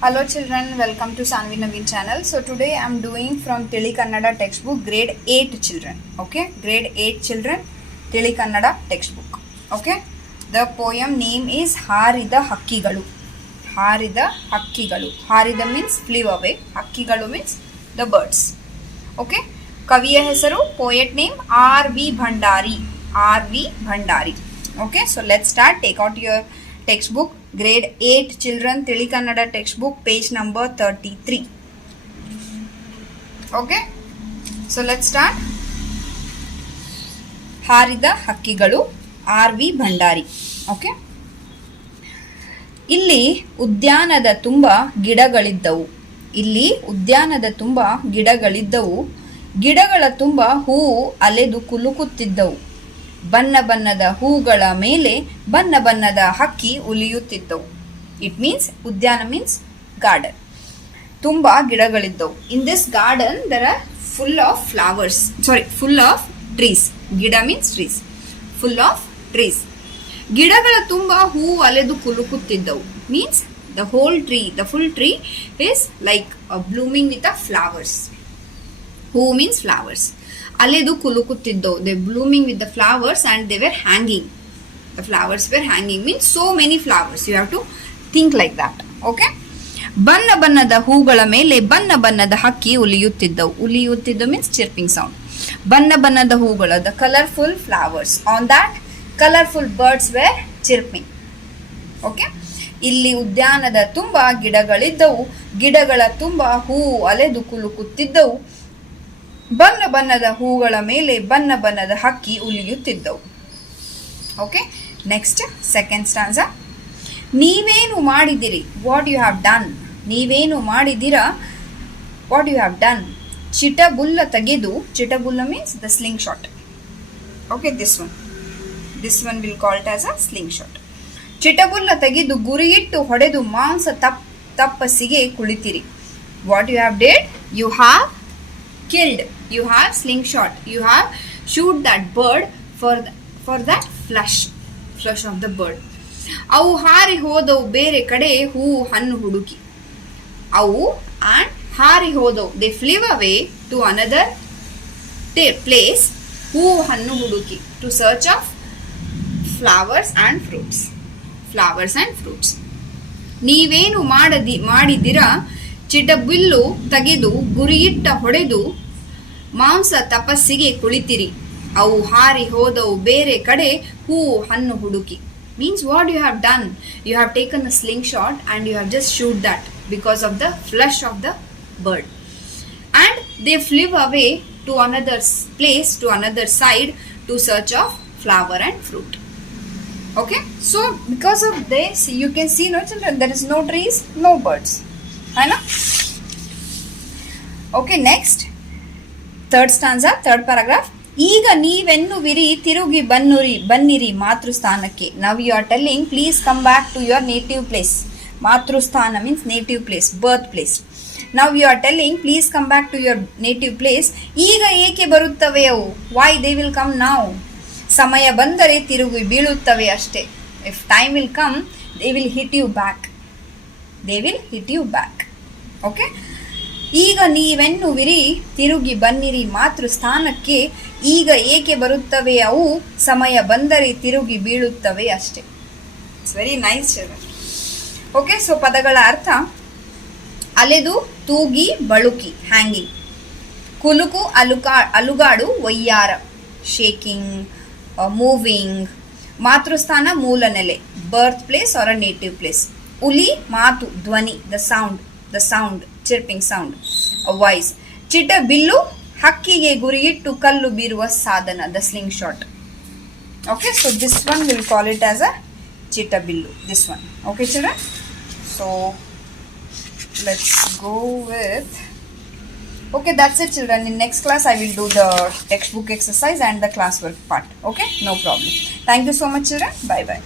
Hello children, welcome to Sanvi Naveen channel. So today I am doing from Tili Kannada textbook grade 8 children. Okay, grade 8 children, Tili Kannada textbook. Okay, the poem name is Harida Hakkigalu. Harida Hakkigalu. Harida means flew away. Hakkigalu means the birds. Okay, Kaviya hesaru, poet name R.V. Bhandari. R.V. Bhandari. Okay, so let's start. Take out your textbook. Grade 8 children Tili Kannada textbook page number 33. Okay, so let's start. Harida Hakkigalu R.V. Bhandari. Okay, ಇಲ್ಲಿ ಉದ್ಯಾನದ ತುಂಬ ಗಿಡಗಳಿದ್ದವು. ಇಲ್ಲಿ ಉದ್ಯಾನದ ತುಂಬ ಗಿಡಗಳಿದ್ದವು. ಗಿಡಗಳ ತುಂಬ ಹೂವು ಅಲೆದು ಕುಲುಕುತ್ತಿದ್ದವು. ಬಣ್ಣ ಬಣ್ಣದ ಹೂಗಳ ಮೇಲೆ ಬಣ್ಣ ಬಣ್ಣದ ಹಕ್ಕಿ ಉಲಿಯುತ್ತಿದ್ದವು. ಇಟ್ ಮೀನ್ಸ್ ಉದ್ಯಾನ ಮೀನ್ಸ್ ಗಾರ್ಡನ್. ತುಂಬಾ ಗಿಡಗಳಿದ್ದವು. In this garden there are full of flowers, full of trees. ಗಿಡ means trees, full of trees. ಗಿಡಗಳ ತುಂಬ ಹೂವು ಅಲೆದು ಕುಲುಕುತ್ತಿದ್ದವು. Means the whole tree, the full tree is like blooming with a flowers. ಹೂ means flowers. ಅಲೆದು ಕುಲುಕುತ್ತಿದ್ದವು. They blooming with the flowers and they were hanging. The flowers were hanging means so many flowers. You have to think like that. Okay, ಬಣ್ಣ ಬಣ್ಣದ ಹೂಗಳ ಮೇಲೆ ಬಣ್ಣ ಬಣ್ಣದ ಹಕ್ಕಿ ಉಲಿಯುತ್ತಿದ್ದವು. ಉಲಿಯುತ್ತಿದ್ದು ಮೀನ್ಸ್ ಚಿರ್ಪಿಂಗ್ ಸೌಂಡ್. ಬಣ್ಣ ಬಣ್ಣದ ಹೂಗಳ, the colourful flowers. On that colourful birds were chirping. Okay, ಇಲ್ಲಿ ಉದ್ಯಾನದ ತುಂಬ ಗಿಡಗಳಿದ್ದವು. ಗಿಡಗಳ ತುಂಬ ಹೂವು ಅಲೆದು ಕುಲುಕುತ್ತಿದ್ದವು. ಬಣ್ಣ ಬಣ್ಣದ ಹೂಗಳ ಮೇಲೆ ಬಣ್ಣ ಬಣ್ಣದ ಹಕ್ಕಿ ಉಲಿಯುತ್ತಿದ್ದವು. Okay, next second stanza. ನೀವೇನು ಮಾಡಿದಿರಿ, ವಾಟ್ ಯು ಹ್ಯಾವ್ ಡನ್. ನೀವೇನು ಮಾಡಿದಿರಾ, ವಾಟ್ ಯು ಹ್ಯಾವ್ ಡನ್. ಚಿಟಬುಲ್ಲ ತೆಗೆದು, ಚಿಟಬುಲ್ಲ means the sling shot. Okay, this one will call it as a sling shot. ಚಿಟಬುಲ್ಲ ತೆಗೆದು ಗುರಿಯಿಟ್ಟು ಹೊಡೆದು ಮಾಂಸ ತಪ್ಪಸಿಗೆ ಕುಳಿತಿರಿ. What you have did, you have killed, you have slingshot, you have shoot that bird for that flesh of the bird. ಅವು ಹಾರಿ ಹೋದವು ಬೇರೆ ಕಡೆ ಹೂ ಹಣ್ಣು ಹುಡುಕಿ. ಅವು and ಹಾರಿ ಹೋದವು, they flew away to another place, ಹೂ ಹಣ್ಣು ಹುಡುಕಿ, to search of flowers and fruits. Flowers and fruits. ನೀವೇನು ಮಾಡಿದಿರಾ, ಚಿಟಬಿಲ್ಲು ತೆಗೆದು ಗುರಿಯಿಟ್ಟ ಹೊಡೆದು ಮಾಂಸ ತಪಸ್ಸಿಗೆ ಕುಳಿತಿರಿ. ಅವು ಹಾರಿ ಹೋದವು ಬೇರೆ ಕಡೆ ಹೂ ಹಣ್ಣು ಹುಡುಕಿ. Means what you have done, you have taken a sling shot and you have just shoot that because of the flesh of the bird. And they flew away to another place, to another side, to search of flower and fruit. Okay, so because of this you can see, no children, there is no trees, no birds. है ना. Okay, next third stanza, third paragraph. ಈಗ ನೀವೆನ್ನುವಿರಿ ತಿರುಗಿ ಬನ್ನಿರಿ ಮಾತೃಸ್ಥಾನಕ್ಕೆ. Now you are telling please come back to your native place. ಮಾತೃಸ್ಥಾನ means native place, birth place. Now you are telling please come back to your native place. ಈಗ ಏಕೆ ಬರುತ್ತವೆ ಅವು, why they will come now. ಸಮಯ ಬಂದರೆ ತಿರುಗಿ ಬೀಳುತ್ತವೆ ಅಷ್ಟೇ. If time will come they will hit you back. They will hit you back. Okay, ಈಗ ನೀವೆನ್ನುವಿರಿ ತಿರುಗಿ ಬನ್ನಿರಿ ಮಾತೃಸ್ಥಾನಕ್ಕೆ. ಈಗ ಏಕೆ ಬರುತ್ತವೆ ಅವು, ಸಮಯ ಬಂದರೆ ತಿರುಗಿ ಬೀಳುತ್ತವೆ ಅಷ್ಟೇ. It's very nice children. Okay, so ಪದಗಳ ಅರ್ಥ: ಅಲೆದು ತೂಗಿ ಬಳುಕಿ ಹ್ಯಾಂಗಿಂಗ್, ಕುಲುಕು ಅಲುಗಾಡು ವಯ್ಯಾರ ಶೇಕಿಂಗ್, ಮೂವಿಂಗ್. ಮಾತೃಸ್ಥಾನ ಮೂಲ ನೆಲೆ, birth place or a native place. ಉಲಿ ಮಾತು, ಧ್ವನಿ, the sound, chirping sound, voice. ಚಿಟ ಬಿಲ್ಲು, ಹಕ್ಕಿಗೆ ಗುರಿಯಿಟ್ಟು ಕಲ್ಲು ಬೀರುವ ಸಾಧನ, the sling shot. Okay, so this one will call it as a ಚಿಟ ಬಿಲ್ಲು, this one. Okay children, so let's go with. Okay, that's it children. In next class I will do the textbook exercise and the classwork part. Okay, no problem. Thank you so much children. Bye bye.